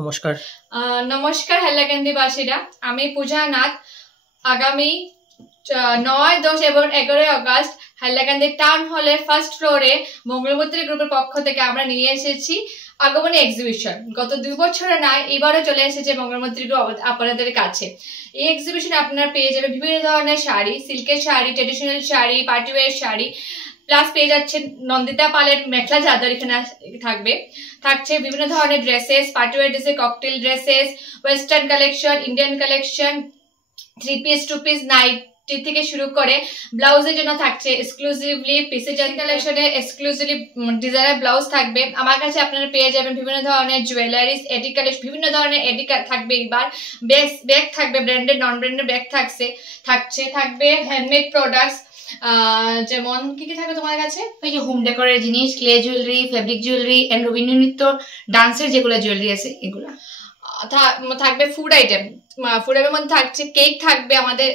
নমস্কার। নমস্কার হাইলাকান্দিবাসীরা, আমি পূজা নাথ। আগামী 9, 10 এবং 11 আগস্ট হাইলাকান্দি টাউন হলের ফার্স্ট ফ্লোরে মঙ্গলমৈত্রী গ্রুপের পক্ষ থেকে আমরা নিয়ে এসেছি আগমনী এক্সিবিশন। গত 2 বছরে নয়, এবারও চলে এসেছে মঙ্গলমৈত্রী গ্রুপ আপনাদের কাছে। এই এক্সিবিশনে আপনারা পেয়ে যাবেন বিভিন্ন ধরনের শাড়ি, সিল্কের sari, traditional sari, party wear sari, plus পেয়ে যাচ্ছেন নন্দিতা পালের মেখলা চাদর এখানে থাকছে বিভিন্ন ধরনের dresses, party wear dresses, cocktail dresses, western collection, Indian collection, 3 piece 2 piece nighty থেকে শুরু করে ব্লাউজের জন্য থাকছে এক্সক্লুসিভলি পিসেজারি কালেকশনের এক্সক্লুসিভলি ডিজাইনার ব্লাউজ থাকবে। আমার কাছে আপনারা পেয়ে যাবেন বিভিন্ন ধরনের জুয়েলারিস, এডি কালেকশন, বিভিন্ন ধরনের এডি থাকবে। এবার ব্যাগ থাকবে, ব্র্যান্ডেড নন ব্র্যান্ডেড ব্যাগ থাকবে হ্যান্ডমেড প্রোডাক্টস, যেমন কি কি থাকবে তোমার কাছে? ওই যে হোম ডেকোরের জিনিস, clay jewellery, fabric jewellery and Rabindra Nritya ডান্সের যেগুলো জুয়েলারি আছে এগুলা থাকবে। ফুড আইটেম, ফুডের মধ্যে থাকছে কেক থাকবে, আমাদের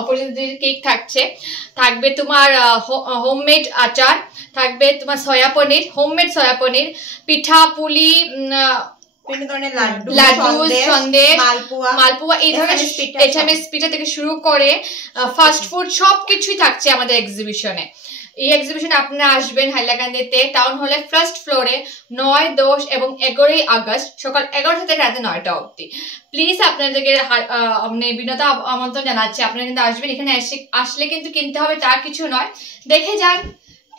অপোজিট কেক থাকবে তোমার হোমমেড আচার থাকবে, তোমার সয়া পনির, হোমমেড সয়া পনির, পিঠা পুলি, বিভিন্ন ধরনের লাড্ডু, সন্দেশ, মালপোয়া, এই ধরনের এচএমএস পিঠা থেকে শুরু করে ফাস্ট ফুড সবকিছুই থাকছে আমাদের এক্সিবিশনে। এই এক্সিবিশনে আপনারা আসবেন হাইলাকান্দিতে টাউন হলে ফার্স্ট ফ্লোরে 9, 10 এবং 11 আগস্ট সকাল 11টা থেকে রাতে 9টা অবধি। প্লিজ আপনাদেরকে বিনত আমন্ত্রণ জানাচ্ছি, আপনারা কিন্তু আসবেন। এখানে আসলে কিন্তু কিনতে হবে তার কিছু নয়, দেখে যান,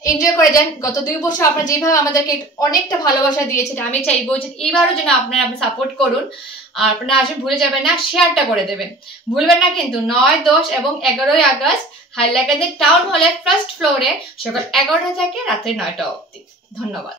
এনজয় করে যান। গত 2 বছর আপনারা যেভাবে আমাদেরকে অনেকটা ভালোবাসা দিয়েছেন, আমি চাইবো যে এবারও যেন আপনারা সাপোর্ট করুন। আর আপনারা আসবেন, ভুলে যাবেন না, শেয়ারটা করে দেবেন, ভুলবেন না কিন্তু। 9, 10 এবং 11 আগস্ট হাইলাকান্দি টাউন হলের ফার্স্ট ফ্লোরে সকাল 11টা থেকে রাত্রি 9টা অবধি। ধন্যবাদ।